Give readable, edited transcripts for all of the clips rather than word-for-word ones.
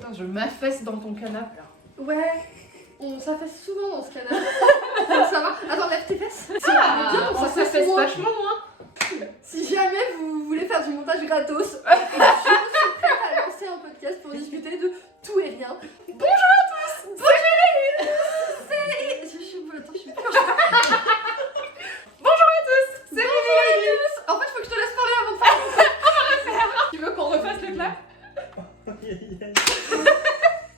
Putain, je m'affaisse dans ton canapé là. Ouais, on s'affaisse souvent dans ce canapé. Ça va. Attends, lève tes fesses. Ah, on s'affaisse moins. vachement moins. Si jamais vous voulez faire du montage gratos, je suis prête à lancer un podcast pour discuter de tout et rien. Bonjour à tous. Bonjour les Je suis attends, je suis plus. Bonjour à tous, c'est Mimi Laili. En fait, faut que je te laisse parler avant de faire. Tu veux qu'on refasse le clap?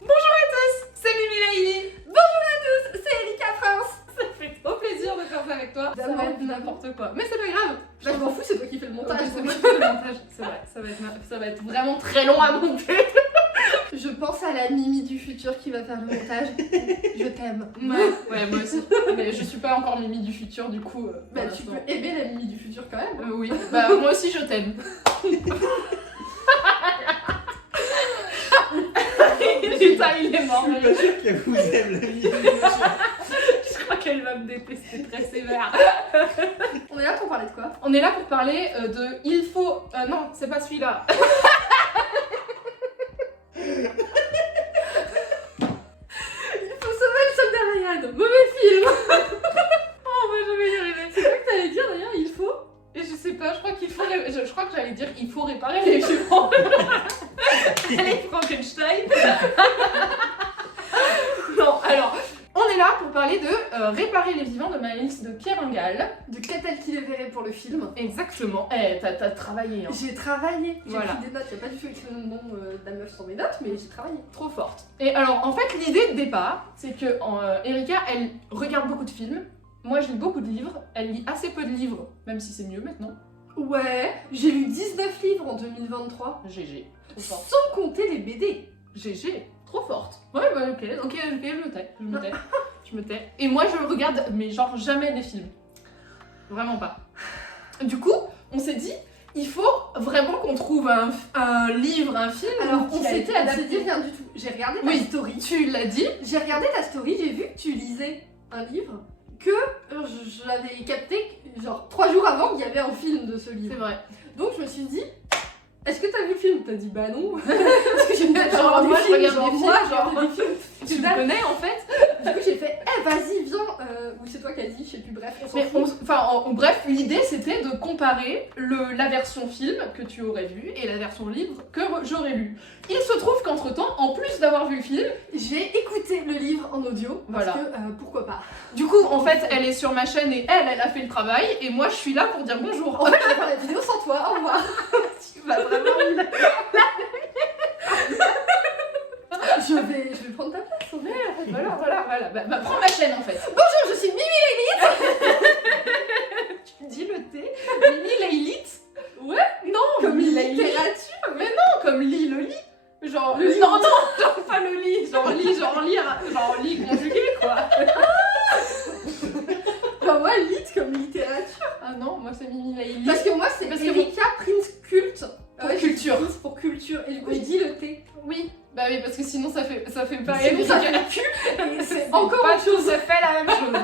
Bonjour à tous, c'est Mimi Laili. Bonjour à tous, c'est Erika France. Ça fait trop plaisir de faire ça avec toi. Ça va être n'importe quoi. Mais c'est pas grave. Bah, je m'en fous, c'est toi qui fais le montage. C'est moi qui fais le montage. C'est vrai, ça va être vraiment très long à monter. Je pense à la Mimi du futur qui va faire le montage. Je t'aime. Ouais, moi aussi. Mais je suis pas encore Mimi du futur, du coup. Bah, tu peux aimer la Mimi du futur quand même. Oui, bah moi aussi je t'aime. Putain, il est mort. Je suis pas sûre qu'elle vous aime la vie. Je crois qu'elle va me détester très sévère. On est là pour parler de quoi? On est là pour parler de Il faut. Non, c'est pas celui-là. Il faut sauver le soldat Ryan. Mauvais film. Oh, bah je vais y arriver. C'est quoi que t'allais dire d'ailleurs? Il faut. Et je sais pas, je crois qu'il faut. Je crois que j'allais dire il faut réparer les vivants. Allez, Frankenstein. Non, alors. On est là pour parler de Réparer les vivants de Maëlys de Pierre Ingal. De Qu'a-t-elle qui les verrait pour le film? Exactement. Eh, t'as travaillé, hein. J'ai travaillé. J'ai Voilà. pris des notes. J'ai pas du tout écrit le nom de la meuf sur mes notes, mais j'ai travaillé. Trop forte. Et alors, en fait, l'idée de départ, c'est que Erika, elle regarde beaucoup de films. Moi, je lis beaucoup de livres. Elle lit assez peu de livres, même si c'est mieux maintenant. Ouais, j'ai lu 19 livres en 2023. GG. Trop forte. Sans compter les BD. GG. Trop forte. Ouais, bah ok, je me tais. Je me tais. Et moi, je regarde, mais genre jamais des films. Vraiment pas. Du coup, on s'est dit, il faut vraiment qu'on trouve un livre, un film. Alors, qui on a s'était été adapté adapté. rien du tout. J'ai regardé ta Oui. story. Tu l'as dit. J'ai regardé ta story, j'ai vu que tu lisais un livre que je l'avais capté genre 3 jours avant qu'il y avait un film de ce C'est livre. vrai. Donc je me suis dit, est-ce que t'as vu le film? T'as dit bah non. Parce que j'ai Genre, moi, je regarde genre, des moi, films, genre genre. des films. Tu me connais en fait. Du coup j'ai fait, vas-y viens, ou c'est toi qui as dit, je sais plus, bref, on s'en Mais fout. bref, l'idée c'était de comparer la version film que tu aurais vue et la version livre que j'aurais lue. Il se trouve qu'entre temps, en plus d'avoir vu le film, J'ai écouté le livre en audio, parce Voilà. que pourquoi pas. du coup en fait elle est sur ma chaîne et elle a fait le travail et moi je suis là pour dire bonjour. En fait je vais faire la vidéo sans toi, au revoir. Tu vas vraiment Je vais prendre ta place, en fait. voilà. Bah, prends ma chaîne en fait. Bonjour, je suis Mimi. Tu dis le T. Mimi Laïlite. Ouais. Non. Comme Mimi Laïlite. littérature. Mais non, comme lit le lit. Genre Le lit. non, genre pas le lit, genre lit conjugué quoi. Enfin, moi, lit comme littérature. Ah non, moi c'est Mimi Laïli. Parce que moi, c'est Parce que Erika Prince Culte. Pour culture. Prince pour culture. Et du coup, Oui. je dis le T. Oui, bah oui, parce que sinon ça fait pas Sinon, ça Erika. fait cul. Et c'est C'est encore pas autre chose. Ça fait la même chose.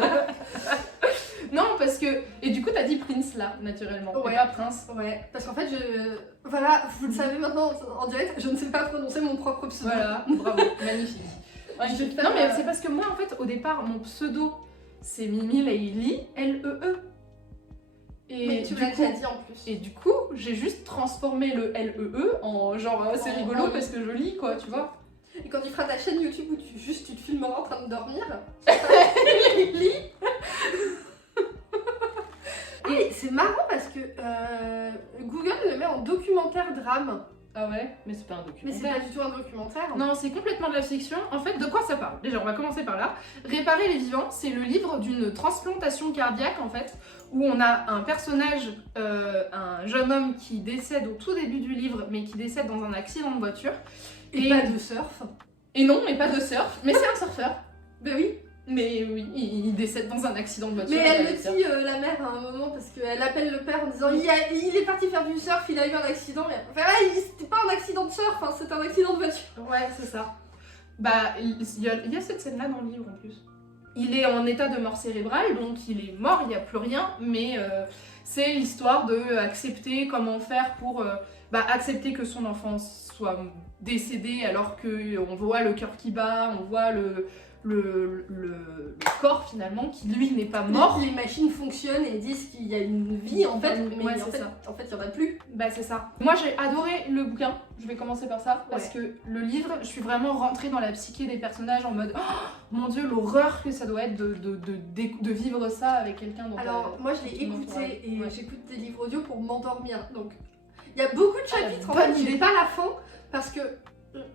Non, parce que. Et du coup, t'as dit Prince là, naturellement. Ouais. Et pas Prince. Ouais, parce qu'en fait, voilà, vous le savez maintenant en direct, je ne sais pas prononcer mon propre pseudo. Voilà, bravo, magnifique. Ouais, je vais te Non, faire, mais c'est parce que moi, en fait, au départ, mon pseudo, c'est Mimi Laïli, L-E-E. Mais tu du l'as coup- déjà dit en plus. Et du coup, j'ai juste transformé le L-E-E en genre, c'est En- rigolo en- parce que je lis, quoi, tu vois. Et quand tu feras ta chaîne YouTube où tu te filmeras en train de dormir, Lis. et c'est marrant parce que Google le met en documentaire drame. Ah ouais, mais c'est pas un Mais c'est documentaire. pas du tout un documentaire. Non, c'est complètement de la fiction. En fait, de quoi ça parle? Déjà, on va commencer par là. Réparer les vivants, c'est le livre d'une transplantation cardiaque, en fait, où on a un personnage, un jeune homme qui décède au tout début du livre, mais qui décède dans un accident de voiture. Et pas de surf. Et non, et pas de surf, mais c'est un surfeur. Ben oui. Mais oui, il décède dans un accident de voiture. Mais et elle pas le de surf. dit la mère à un moment parce qu'elle appelle le père en disant il est parti faire du surf, il a eu un accident. Et elle fait ouais, c'était pas un accident de surf, hein, c'était un accident de voiture. Ouais, c'est ça. Bah, il y a cette scène-là dans le livre en plus. Il est en état de mort cérébrale, donc il est mort, il n'y a plus rien, mais c'est l'histoire de accepter comment faire pour accepter que son enfant soit décédé alors qu'on voit le cœur qui bat, on voit le corps finalement qui lui n'est pas mort. Les machines fonctionnent et disent qu'il y a une vie en fait, mais Ouais, en c'est fait, ça. en fait il y en a plus. Bah c'est ça. Moi j'ai adoré le bouquin, je vais commencer par ça, parce que le livre, je suis vraiment rentrée dans la psyché des personnages en mode oh, mon dieu, l'horreur que ça doit être de vivre ça avec quelqu'un. Alors moi je l'ai ton entourage. écouté et Ouais. j'écoute des livres audio pour m'endormir. Donc il y a beaucoup de Ah, chapitres en bonne fait, je idée. n'ai pas la fin parce que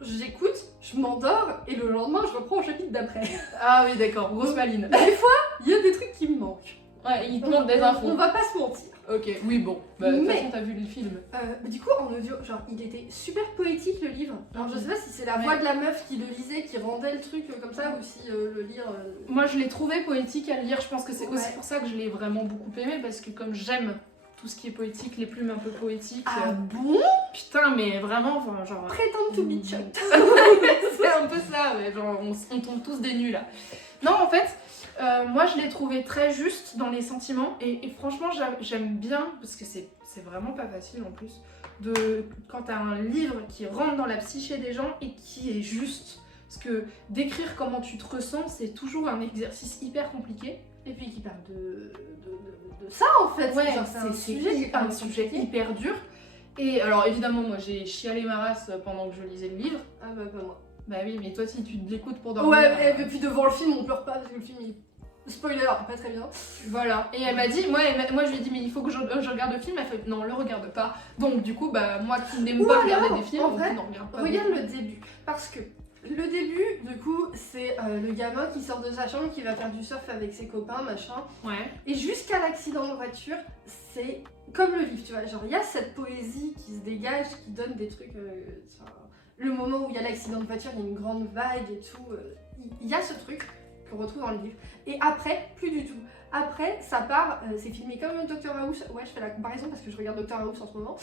j'écoute, je m'endors et le lendemain je reprends au chapitre d'après. Ah oui d'accord, grosse maline. Des fois il y a des trucs qui me manquent. Ouais, il te manque des infos. On va pas se mentir. Ok, oui bon, de toute Mais- façon t'as vu le film. Du coup, en audio, genre, il était super poétique le livre. Alors, je sais pas si c'est la Ouais. voix de la meuf qui le lisait, qui rendait le truc comme ça, ou si le lire. Moi je l'ai trouvé poétique à lire, je pense que c'est aussi Ouais. pour ça que je l'ai vraiment beaucoup aimé, parce que comme j'aime tout ce qui est poétique, les plumes un peu poétiques, bon putain mais vraiment, enfin, genre... Prétendre to be Chuck. C'est un peu ça, ouais, genre on tombe tous des nuls là. Non en fait, moi je l'ai trouvé très juste dans les sentiments et franchement j'aime bien, parce que c'est vraiment pas facile en plus, quand t'as un livre qui rentre dans la psyché des gens et qui est juste. Parce que d'écrire comment tu te ressens, c'est toujours un exercice hyper compliqué. Et puis qui parle de ça en fait. Ouais, Genre, c'est un sujet qui est un pas sujet compliqué. hyper dur. Et alors évidemment moi j'ai chialé ma race pendant que je lisais le livre. Ah bah pas moi. Bah oui mais toi si tu l'écoutes pour dormir... Ouais, et puis devant le film, on pleure pas parce que le film il. Spoiler, pas très bien. Voilà, et elle m'a dit, moi je lui ai dit mais il faut que je regarde le film, elle fait non le regarde pas. Donc du coup bah moi qui n'aime Ou pas alors, regarder des films, en on vrai, n'en regarde pas. Regarde le début. Parce que le début, du coup, c'est le gamin qui sort de sa chambre, qui va faire du surf avec ses copains, machin. Ouais. Et jusqu'à l'accident de voiture, c'est comme le livre, tu vois. Genre, il y a cette poésie qui se dégage, qui donne des trucs. Le moment où il y a l'accident de voiture, il y a une grande vague et tout. Il y a ce truc qu'on retrouve dans le livre. Et après, plus du tout. Après, ça part, c'est filmé comme Dr House. Ouais, je fais la comparaison parce que je regarde Dr House en ce moment.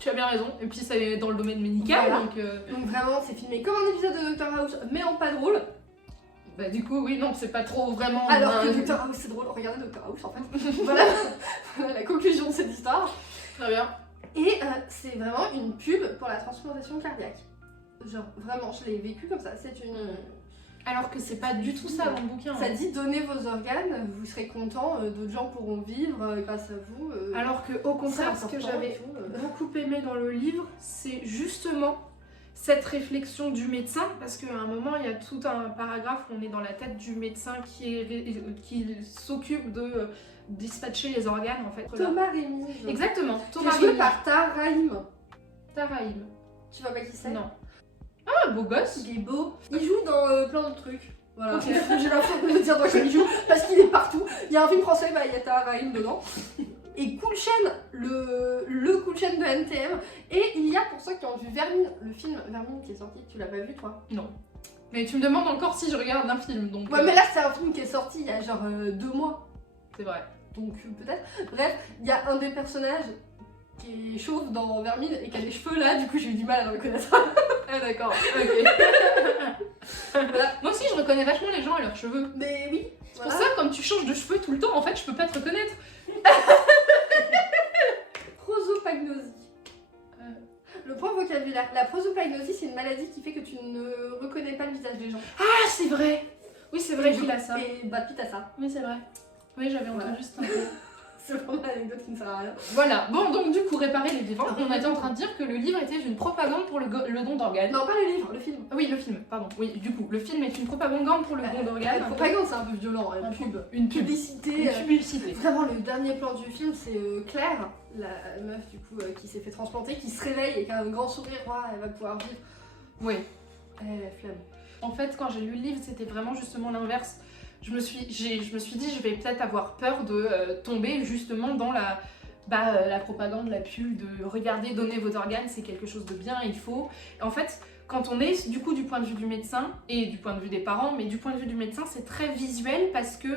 Tu as bien raison, et puis ça est dans le domaine médical, Voilà. donc Donc vraiment, c'est filmé comme un épisode de Dr House, mais en pas drôle. bah du coup oui non c'est pas trop vraiment... Alors que Dr House, c'est drôle. Regardez Dr House, en fait. voilà. Voilà la conclusion de cette histoire. Très bien. Et c'est vraiment une pub pour la transplantation cardiaque. Genre, vraiment, je l'ai vécu comme ça. C'est une... Alors que c'est pas du tout ça dans le bouquin. Ça hein. dit donnez vos organes, vous serez contents, d'autres gens pourront vivre grâce à vous. Alors que au contraire, ce c'est que important j'avais et tout, beaucoup aimé dans le livre, c'est justement cette réflexion du médecin, parce qu'à un moment il y a tout un paragraphe où on est dans la tête du médecin qui s'occupe de dispatcher les organes en fait. Thomas Rémy. Exactement, Thomas Thomas joué Rémy. par Tahraïm. Taraïm. Tu vois pas qui c'est? Non. Ah, beau gosse. Il est beau. Il joue dans plein de trucs. Voilà. Ok. J'ai la flemme de le dire dans quel il joue parce qu'il est partout. Il y a un film français, bah il y a Tahraïm dedans. Et Cool Chain, le Cool Chain de NTM. Et il y a pour ceux qui ont vu Vermine, le film Vermine qui est sorti, tu l'as pas vu toi? Non. Mais tu me demandes encore si je regarde un film, donc... Ouais, mais là c'est un film qui est sorti il y a genre 2 mois. C'est vrai. Donc peut-être. Bref, il y a un des personnages qui est chauve dans Vermine et qui a les cheveux là, du coup j'ai eu du mal à le reconnaître. Ah d'accord, ok. Voilà. Moi aussi je reconnais vachement les gens et leurs cheveux. Mais oui, C'est pour ça, comme tu changes de cheveux tout le temps, en fait je peux pas te reconnaître. prosopagnosie. Le point vocabulaire. La prosopagnosie, c'est une maladie qui fait que tu ne reconnais pas le visage des gens. Ah c'est vrai. Oui c'est vrai qu'il a ça. Et Brad Pitt a ça. Oui c'est vrai. Oui j'avais Voilà. entendu cet info. C'est vraiment l'anecdote qui ne sert à rien. Voilà, bon donc du coup réparer les vivants, on était en train de dire que le livre était une propagande pour le don d'organes. Non, pas le livre, le film. Oui le film, pardon. Oui du coup, le film est une propagande pour le don La d'organes. propagande, c'est un peu violent. Un Pub. Une pub. Publicité. Une publicité. Vraiment, le dernier plan du film, c'est Claire, la meuf du coup qui s'est fait transplanter, qui se réveille et qui a un grand sourire. Ouah, elle va pouvoir vivre. Oui. Elle a la flemme. En fait, quand j'ai lu le livre, c'était vraiment justement l'inverse. Je me suis dit, je vais peut-être avoir peur de tomber justement dans la propagande, la pub, de regarder, donner vos organes, c'est quelque chose de bien, il faut. Et en fait, quand on est du coup du point de vue du médecin et du point de vue des parents, mais du point de vue du médecin, c'est très visuel parce que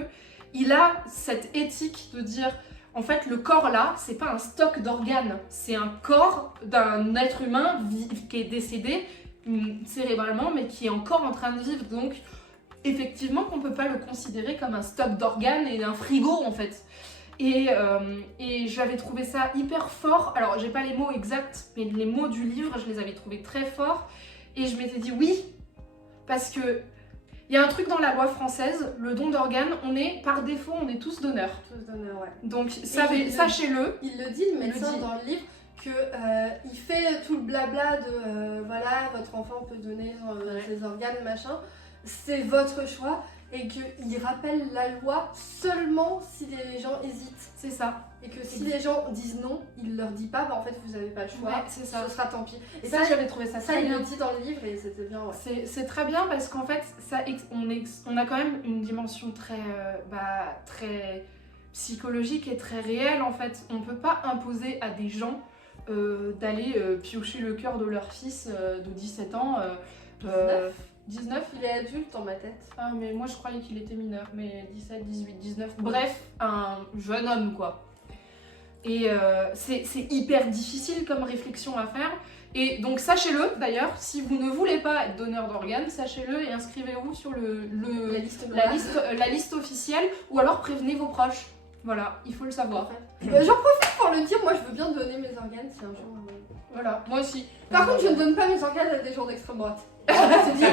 il a cette éthique de dire, en fait, le corps là, c'est pas un stock d'organes, c'est un corps d'un être humain qui est décédé cérébralement, mais qui est encore en train de vivre, donc effectivement qu'on peut pas le considérer comme un stock d'organes et un frigo en fait. Et j'avais trouvé ça hyper fort. Alors j'ai pas les mots exacts, mais les mots du livre, je les avais trouvés très forts. Et je m'étais dit oui, parce que il y a un truc dans la loi française, le don d'organes, par défaut, on est tous donneurs. Tous donneurs, ouais. Donc sachez-le. Il le dit, le médecin, dans le livre, que il fait tout le blabla de voilà, votre enfant peut donner ses organes, machin. C'est votre choix. Et qu'il rappelle la loi seulement si les gens hésitent. C'est ça. Et que si les gens disent non, il leur dit pas, bah en fait vous avez pas le choix, ouais, c'est ça. Ce sera tant pis. Et ça j'avais trouvé ça très bien. Il le dit dans le livre et c'était bien. Ouais. C'est très bien parce qu'en fait, on a quand même une dimension très psychologique et très réelle en fait. On peut pas imposer à des gens d'aller piocher le cœur de leur fils de 17 ans. 19. Il est adulte dans ma tête. Ah mais moi je croyais qu'il était mineur, mais 17, 18, 19, bref, un jeune homme quoi. Et c'est hyper difficile comme réflexion à faire. Et donc sachez-le d'ailleurs, si vous ne voulez pas être donneur d'organes, sachez-le et inscrivez-vous sur la liste officielle ou alors prévenez vos proches. Voilà, il faut le savoir. J'en profite pour le dire, moi je veux bien donner mes organes si un jour... Voilà, moi aussi. Par contre je ne donne pas mes organes à des gens d'extrême droite. C'est dit.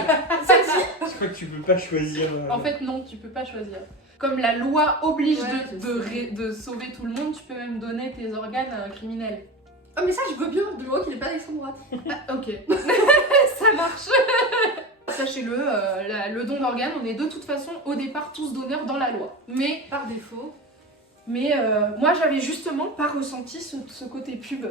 Je crois que tu peux pas choisir. En fait, non, tu peux pas choisir. Comme la loi oblige ouais, de sauver tout le monde, tu peux même donner tes organes à un criminel. Ah, mais ça, je veux bien, du moment qu'il n'est pas d'extrême droite. Ah, ok. Ça marche. Sachez-le, le don d'organes, on est de toute façon au départ tous donneurs dans la loi. Mais par défaut. Mais moi, j'avais justement pas ressenti ce côté pub.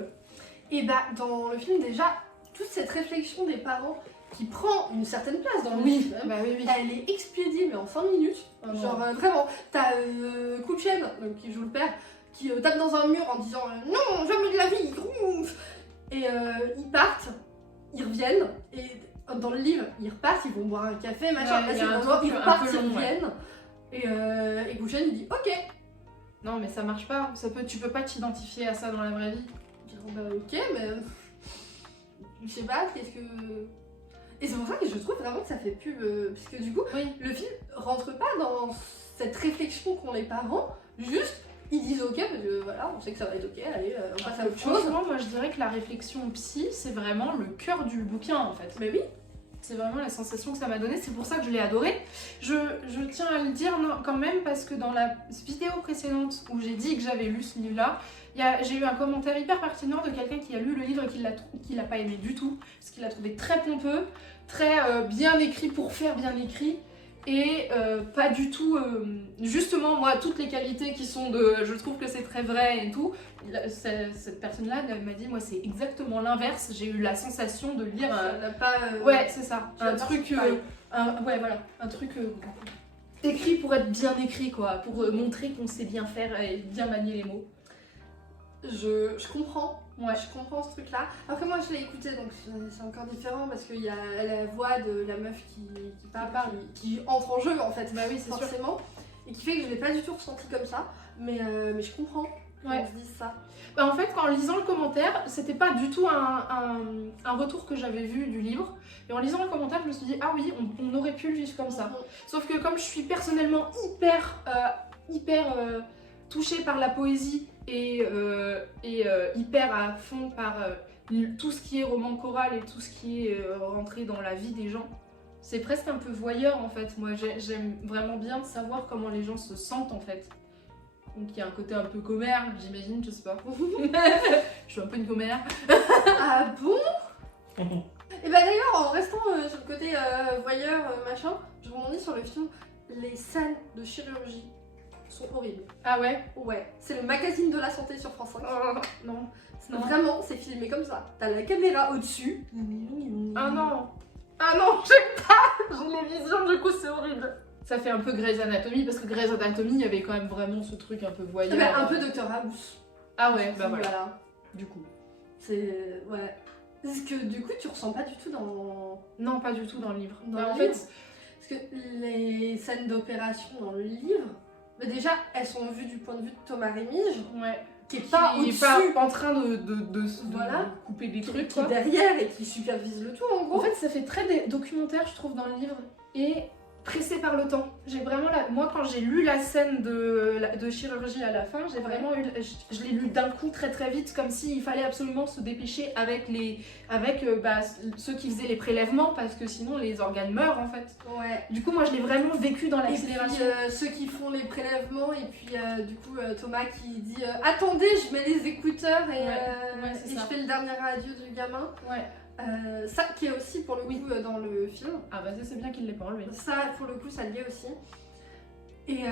Et bah, dans le film, déjà, toute cette réflexion des parents qui prend une certaine place dans le film, bah oui. Elle est expédiée, mais en 5 minutes. Genre, vraiment, t'as Kouchen, qui joue le père, qui tape dans un mur en disant non, jamais de la vie, et ils partent, ils reviennent, et dans le livre, ils repartent, ils vont boire un café, machin, ouais, ils repartent, ils reviennent, et Kouchen il dit ok. Non, mais ça marche pas, tu peux pas t'identifier à ça dans la vraie vie. Bah ok, mais je sais pas, qu'est-ce que... Et c'est pour ça que je trouve vraiment que ça fait pub, parce que du coup, le film rentre pas dans cette réflexion qu'ont les parents, juste ils disent ok, parce que voilà, on sait que ça va être ok, allez, on passe à autre chose. Franchement, moi je dirais que la réflexion psy, c'est vraiment le cœur du bouquin en fait. Mais oui. C'est vraiment la sensation que ça m'a donné, c'est pour ça que je l'ai adoré. Je tiens à le dire quand même parce que dans la vidéo précédente où j'ai dit que j'avais lu ce livre-là, j'ai eu un commentaire hyper pertinent de quelqu'un qui a lu le livre et qui l'a pas aimé du tout, parce qu'il l'a trouvé très pompeux, très bien écrit pour faire bien écrit, et pas du tout... justement, moi, toutes les qualités qui sont de... Je trouve que c'est très vrai et tout, cette personne-là m'a dit, moi, c'est exactement l'inverse, j'ai eu la sensation de lire... Ouais, c'est ça, un truc... ouais, voilà, un truc... écrit pour être bien écrit, quoi, pour montrer qu'on sait bien faire et bien manier les mots. Je comprends. Ouais. Je comprends ce truc-là. Après, moi, je l'ai écouté, donc c'est encore différent parce qu'il y a la voix de la meuf qui parle, qui entre en jeu en fait. Bah oui, c'est forcément. Sûr. Et qui fait que je l'ai pas du tout ressenti comme ça. Mais je comprends qu'on se dise ça. Bah en fait, en lisant le commentaire, c'était pas du tout un retour que j'avais vu du livre. Et en lisant le commentaire, je me suis dit, ah oui, on aurait pu le vivre comme ça. Sauf que comme je suis personnellement hyper touchée par la poésie et hyper à fond par tout ce qui est roman choral et tout ce qui est rentré dans la vie des gens, c'est presque un peu voyeur en fait. Moi j'aime vraiment bien savoir comment les gens se sentent en fait. Donc il y a un côté un peu commère, j'imagine, je sais pas. Je suis un peu une commère. Ah bon? Et bah d'ailleurs, en restant sur le côté voyeur, machin, je rebondis sur le film. Les scènes de chirurgie sont horribles. Ah ouais? Ouais. C'est le magazine de la santé sur France 5. Non. Vraiment, c'est filmé comme ça. T'as la caméra au-dessus. Ah non! Ah non, j'aime pas! J'ai les visions, du coup c'est horrible. Ça fait un peu Grey's Anatomy, parce que Grey's Anatomy, il y avait quand même vraiment ce truc un peu voyeur. Bah, un peu Dr House. Ah ouais, bah voilà. Du coup. C'est... ouais. Parce que du coup, tu ressens pas du tout dans... Non, pas du tout dans le livre. En fait, parce que les scènes d'opération dans le livre, bah déjà, elles sont vues du point de vue de Thomas Remige. Ouais. Qui est pas en train de couper des trucs, qui est derrière et qui supervise le tout, en gros. En fait, ça fait très documentaire, je trouve, dans le livre. Et pressé par le temps. J'ai vraiment moi quand j'ai lu la scène de chirurgie à la fin, j'ai vraiment eu, je l'ai lu d'un coup très très vite, comme s'il fallait absolument se dépêcher avec ceux qui faisaient les prélèvements, parce que sinon les organes meurent en fait. Ouais. Du coup moi je l'ai vraiment vécu dans Et puis l'accélération. ceux qui font les prélèvements et puis du coup Thomas qui dit attendez, je mets les écouteurs et, c'est et ça. je fais le dernier adieu du gamin. Ouais. Ça qui est aussi pour le coup dans le film. Ah bah ça c'est bien qu'il l'ait pas enlevé. Ça pour le coup ça l'y est aussi. Et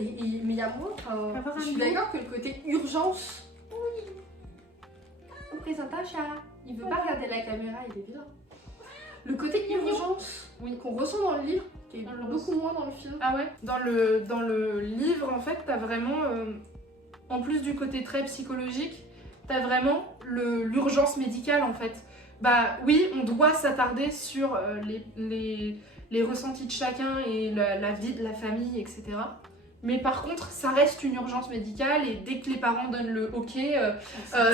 mais il y a moins. Avoir un Je suis niveau. d'accord que le côté urgence. Oui. On présente un chat. Il veut pas regarder la caméra, il est bien. Le côté urgence qu'on ressent dans le livre, qui est beaucoup moins dans le film. Ah ouais. Dans le livre en fait t'as vraiment en plus du côté très psychologique, t'as vraiment l'urgence médicale en fait. Bah oui, on doit s'attarder sur les ressentis de chacun et la vie de la famille, etc. Mais par contre, ça reste une urgence médicale et dès que les parents donnent le OK,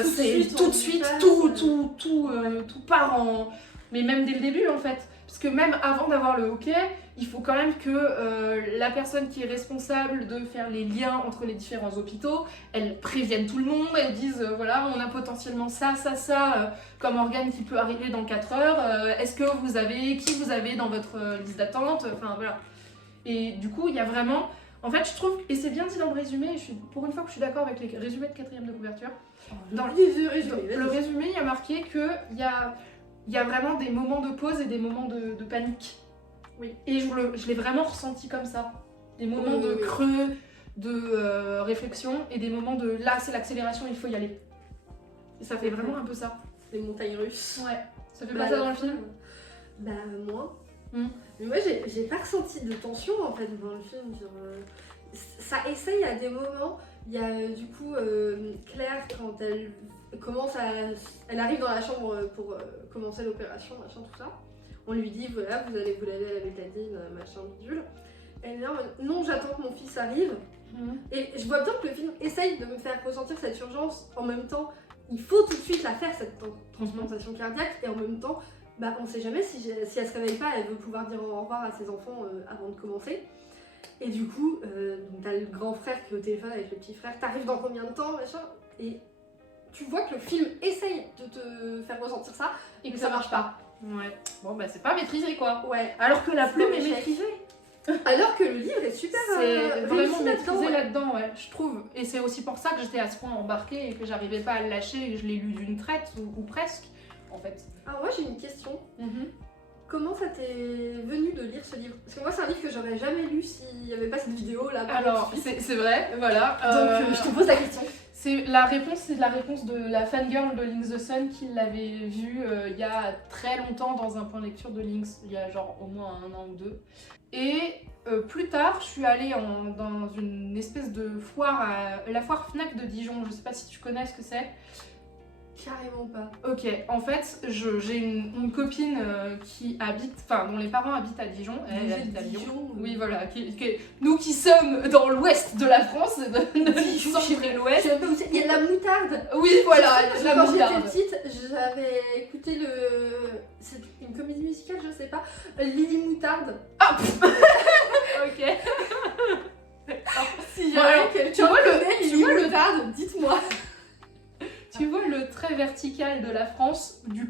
c'est tout de suite, tout part en... Mais même dès le début en fait. Parce que même avant d'avoir le OK, il faut quand même que la personne qui est responsable de faire les liens entre les différents hôpitaux, elle prévienne tout le monde, elle dise voilà, on a potentiellement ça, comme organe qui peut arriver dans 4 heures. Est-ce que qui vous avez dans votre liste d'attente? Enfin voilà. Et du coup, il y a vraiment... En fait, je trouve, et c'est bien dit dans le résumé, pour une fois que je suis d'accord avec les résumés de 4e de couverture, dans le résumé, il y a marqué qu'il y a vraiment des moments de pause et des moments de panique. Oui. Et je l'ai vraiment ressenti comme ça. Des moments de creux, de réflexion, et des moments de là, c'est l'accélération, il faut y aller. Et ça fait vraiment un peu ça. Les montagnes russes. Ouais. Ça fait pas ça dans le film? Bah, moins. Mm. Mais moi, j'ai pas ressenti de tension en fait dans le film. Genre, ça essaye à des moments. Il y a du coup Claire, quand elle commence elle arrive dans la chambre pour commencer l'opération, machin, tout ça. On lui dit voilà, vous allez vous laver à la bétadine, machin, bidule. Elle est là en mode non, j'attends que mon fils arrive. Et je vois bien que le film essaye de me faire ressentir cette urgence. En même temps, il faut tout de suite la faire, cette transplantation cardiaque. Et en même temps, bah, on sait jamais si elle se réveille pas, elle veut pouvoir dire au revoir à ses enfants avant de commencer. Et du coup, t'as le grand frère qui est au téléphone avec le petit frère. T'arrives dans combien de temps, machin. Et tu vois que le film essaye de te faire ressentir ça et que ça marche pas. Ouais. Bon bah c'est pas maîtrisé quoi. Ouais. Alors que la C'est plume un est échec. maîtrisée. Alors que le livre est super C'est vraiment réussi maîtrisé là-dedans. là-dedans, ouais, je trouve. Et c'est aussi pour ça que j'étais à ce point embarquée et que j'arrivais pas à le lâcher et que je l'ai lu d'une traite ou presque, en fait. Alors moi j'ai une question. Comment ça t'est venu de lire ce livre? Parce que moi c'est un livre que j'aurais jamais lu s'il n'y avait pas cette vidéo là. Alors, c'est vrai, voilà. Donc je te pose la question. C'est la réponse de la fangirl de Links the Sun qui l'avait vu il y a très longtemps dans un point de lecture de Links, il y a genre au moins 1 an ou 2. Et plus tard, je suis allée dans une espèce de foire, la foire Fnac de Dijon, je sais pas si tu connais ce que c'est. Carrément pas. Ok, en fait, j'ai une copine dont les parents habitent à Dijon. Elle habite à Lyon. Oui, voilà. Nous qui sommes dans l'ouest de la France, Dijon, de l'ouest. Il y a de la moutarde. Oui, voilà, la Quand j'étais moutarde. petite, j'avais écouté c'est une comédie musicale, je sais pas. Lily Moutarde. Ok. Si Bon, alors, jamais tu vois quelqu'un connaît Lily Moutarde, dites-moi. Tu vois le trait vertical de la France, du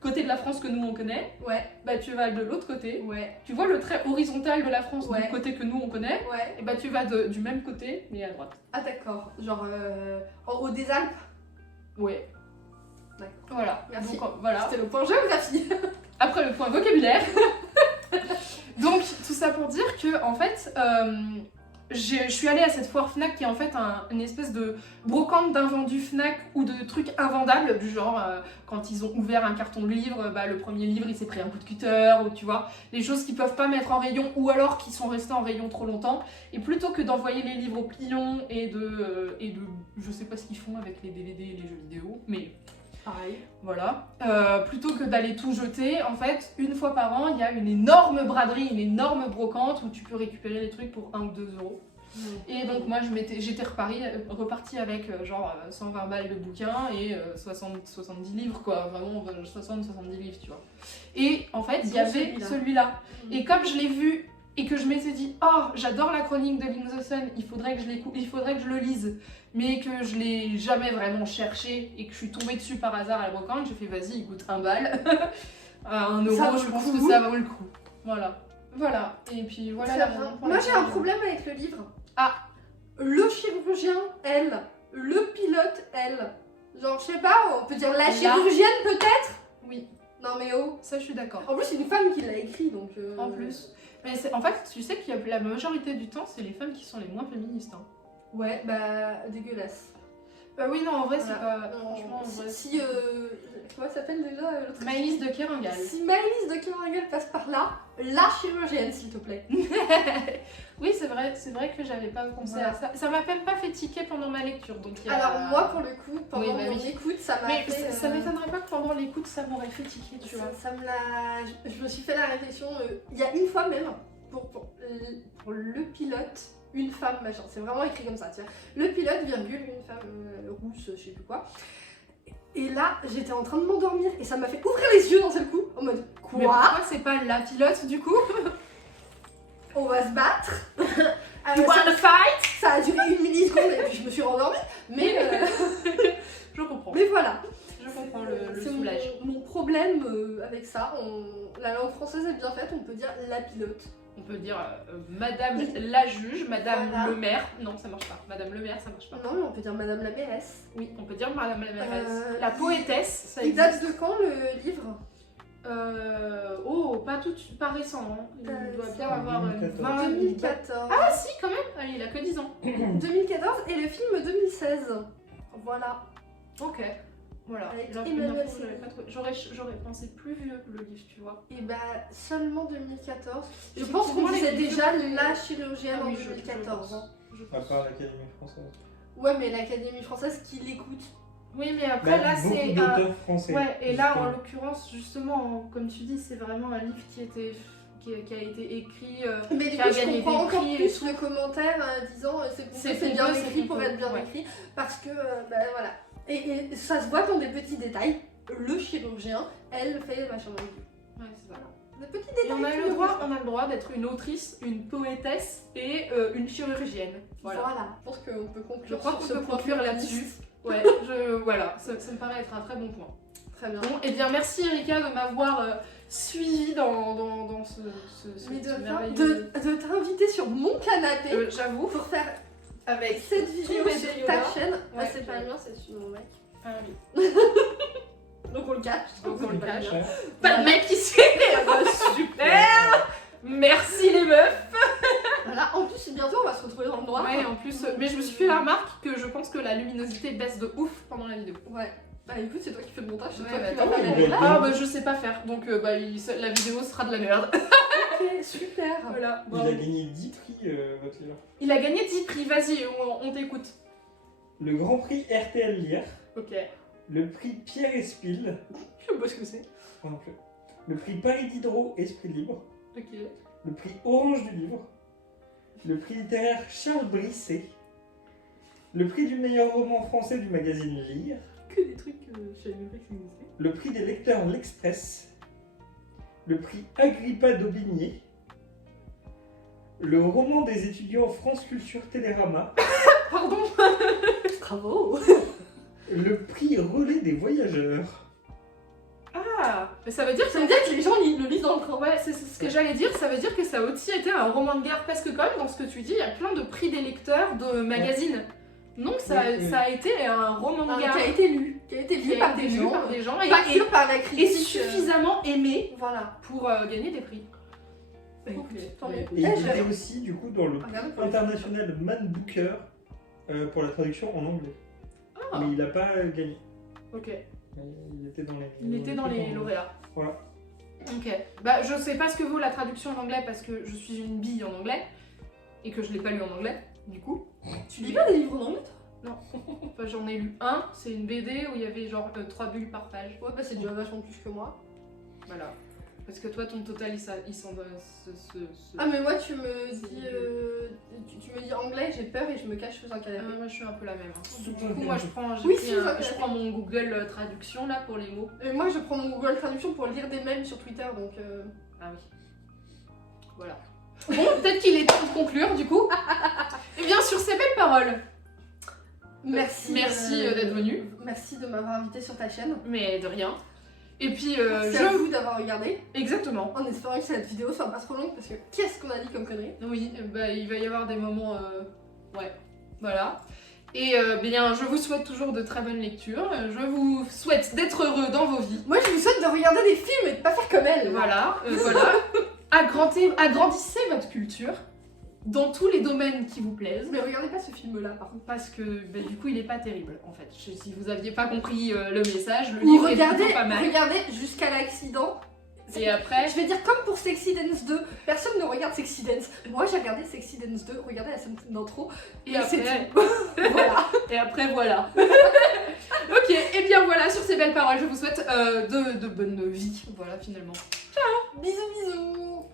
côté de la France que nous on connaît, Ouais, bah tu vas de l'autre côté. ouais, Tu vois le trait horizontal de la France Ouais. du côté que nous on connaît, ouais. et bah tu vas du même côté, mais à droite. Ah d'accord, genre en haut des Alpes. Ouais. D'accord. Voilà. Merci. Donc voilà. C'était le point géographie. Après le point vocabulaire. Donc tout ça pour dire que en fait, je suis allée à cette foire Fnac qui est en fait une espèce de brocante d'invendus Fnac ou de trucs invendables du genre quand ils ont ouvert un carton de livres, bah, le premier livre il s'est pris un coup de cutter ou tu vois, les choses qu'ils peuvent pas mettre en rayon ou alors qui sont restées en rayon trop longtemps. Et plutôt que d'envoyer les livres au plion et de je sais pas ce qu'ils font avec les DVD et les jeux vidéo, mais Pareil. voilà. Plutôt que d'aller tout jeter, en fait, une fois par an, il y a une énorme braderie, une énorme brocante où tu peux récupérer les trucs pour 1 ou 2 euros. Et donc moi j'étais repartie avec genre 120 balles de bouquins et 70 livres quoi, vraiment 60-70 livres tu vois. Et en fait il y avait celui-là. Et comme je l'ai vu et que je m'étais dit oh j'adore la chronique de Ling the Sun, il faudrait que je le lise, mais que je l'ai jamais vraiment cherché et que je suis tombée dessus par hasard à la brocante, j'ai fait vas-y il coûte 1 balle, à 1 euro je pense que ça vaut le coup. Voilà, et puis voilà. Très bien. Moi j'ai un problème avec le livre. Ah, le chirurgien, elle. Le pilote, elle. Genre, je sais pas, on peut dire la chirurgienne peut-être. Oui. Non mais oh. Ça, je suis d'accord. En plus, c'est une femme qui l'a écrit, donc... En plus. Mais en fait, tu sais qu'il y a la majorité du temps, c'est les femmes qui sont les moins féministes. Hein. Ouais, bah, dégueulasse. Oui, non, en vrai, Voilà. c'est pas... Non, franchement, en vrai... Si, comment ça s'appelle déjà l'autre Maëlys de Kerangal. Si Maëlys de Kerangal passe par là, la chirurgienne, s'il te plaît. Oui, c'est vrai que j'avais pas pensé à ça. Ça m'a même pas fait tiquer pendant ma lecture. Donc Alors moi, pour le coup, pendant mon écoute, ça m'a fait... Mais ça m'étonnerait pas que pendant l'écoute, ça m'aurait fait tiquer, tu vois. Ça me l'a... Je me suis fait la réflexion, il y a une fois même, pour le pilote, une femme, machin, c'est vraiment écrit comme ça, tu vois. Le pilote, virgule, une femme rousse, je sais plus quoi. Et là, j'étais en train de m'endormir et ça m'a fait ouvrir les yeux d'un seul coup, en mode quoi? Mais pourquoi c'est pas la pilote du coup? On va se battre. You wanna fight? Ça a duré 1 milliseconde et puis je me suis rendormie. Mais je comprends. Mais voilà. Je comprends le soulage. Mon problème avec ça, la langue française est bien faite, on peut dire la pilote. On peut dire Madame la juge, Madame voilà. le maire. Non, ça marche pas. Madame le maire, ça marche pas. Non, mais on peut dire Madame la mairesse. Oui, on peut dire Madame la mairesse. La poétesse, ça il existe. date de quand le livre? Pas récent. Hein. Il doit bien avoir 2014. Ah si, quand même. Allez, il a que 10 ans. 2014 et le film 2016. Voilà. Ok. Voilà. Avec Genre, Emmanuel info, j'aurais pensé plus vieux le livre, tu vois. Et bah seulement 2014. Je Effectivement, pense qu'on disait les déjà livres- la chirurgienne Ah en oui, 2014. À part l'Académie française. Ouais, mais l'Académie française qui l'écoute. Oui, mais après là beaucoup c'est d'auteurs français. ouais, et là en justement. l'occurrence justement, comme tu dis, c'est vraiment un livre qui a été écrit. Mais du qui coup, a je gagné comprends des encore prix et plus le commentaire disant c'est bien pompeux, c'est écrit pour pompeux, être bien ouais. écrit. Parce que, bah voilà. Et ça se voit dans des petits détails. Le chirurgien, elle fait machin. Ouais, c'est ça. Des petits Et détails. on a qui le nous droit, restent. d'être une autrice, une poétesse et une chirurgienne. Voilà. Voilà. Je pense qu'on peut conclure Je crois sur qu'on ce peut point conclure féministe. là-dessus. Ouais, voilà, ça me paraît être un très bon point. Très bien. Bon, et bien merci Erika de m'avoir suivi dans ce Mais merveilleux... de t'inviter sur mon canapé J'avoue, pour faire avec cette vidéo mes sur yoga. ta chaîne. Ah, Ouais, c'est pas le mien, c'est celui de mon mec. Ah oui. Donc on le cache. Donc on le cache. Ouais. Pas de mec ici. Super. Merci les meufs. Voilà, en plus bientôt on va se retrouver dans le noir. Ouais, en plus, mais je me suis fait la remarque que je pense que la luminosité baisse de ouf pendant la vidéo. Ouais. Bah écoute, c'est toi qui fais le montage, c'est Ouais, toi bah, qui attends, vas faire mais les bon. Ah bah je sais pas faire, donc la vidéo sera de la merde. Ok, super. Voilà. Il a gagné 10 prix, votre livre. Il a gagné 10 prix, vas-y, on t'écoute. Le Grand Prix RTL Lire, Ok. le prix Pierre Espil, Je sais pas ce que c'est. moi non plus. Le prix Paris Diderot Esprit Libre, Ok. le prix Orange du Livre, le prix littéraire Charles Brisset, le prix du meilleur roman français du magazine Lire, Que des trucs que je savais même pas que ça existait. le prix des lecteurs L'Express, le prix Agrippa d'Aubigné, le roman des étudiants France Culture Télérama, Pardon. Bravo. le prix Relais des voyageurs. Ah, mais ça veut dire Ça veut dire que les gens le lisent dans le train. Ouais, c'est ce que j'allais dire, ça veut dire que ça a aussi été un roman de guerre, parce que quand même dans ce que tu dis, il y a plein de prix des lecteurs de magazines. Donc ça a été un roman de guerre Qui a été lu. Qui a été lu par des gens. par des gens et, Pas que par la et critique. suffisamment aimé Voilà. pour gagner des prix. Bah, écoute, tant mieux. Et Eh, il j'avais- était aussi du coup dans le Regarde. prix international Man Booker pour la traduction en anglais. Ah, Mais il n'a pas gagné. ok. Il était dans les. Il était dans les lauréats. Voilà. Ok. Bah je sais pas ce que vaut la traduction en anglais parce que je suis une bille en anglais et que je l'ai pas lu en anglais, du coup. Tu lis pas des livres en anglais toi? Non. Enfin, j'en ai lu un, c'est une BD où il y avait genre 3 bulles par page. Ouais, bah c'est déjà vachement plus que moi. Voilà. Parce que toi, ton total, il s'en va Ah mais moi tu me dis anglais, j'ai peur et je me cache sous un canapé. moi, je suis un peu la même. Hein. Sous Du un coup, moi, je canapé. prends, Oui, pris sous un je canapé. prends mon Google Traduction là pour les mots. Moi je prends mon Google Traduction pour lire des mèmes sur Twitter donc... Ah oui. Voilà. Bon, peut-être qu'il est temps de conclure du coup. Et bien sur ces belles paroles. Merci D'être venu. Merci de m'avoir invité sur ta chaîne. Mais de rien. Et puis Merci à vous d'avoir regardé, Exactement. en espérant que cette vidéo soit pas trop longue parce que qu'est-ce qu'on a dit comme connerie. Oui, bah, il va y avoir des moments... Ouais, voilà. Et bien, je vous souhaite toujours de très bonnes lectures. Je vous souhaite d'être heureux dans vos vies. Moi je vous souhaite de regarder des films et de pas faire comme elle. Voilà, voilà. Agrandissez votre culture dans tous les domaines qui vous plaisent. Mais regardez pas ce film là par contre. Parce que bah, du coup, il est pas terrible en fait. Si vous aviez pas compris le message, le Ou livre est regardez, plutôt pas mal. regardez jusqu'à l'accident. Et après, Je vais dire comme pour Sexy Dance 2, personne ne regarde Sexy Dance. Moi j'ai regardé Sexy Dance 2, regardez la scène d'intro. et c'est après, Voilà. et après, voilà. Ok, et bien voilà, sur ces belles paroles, je vous souhaite de bonnes vies. Voilà, finalement. Bisous bisous.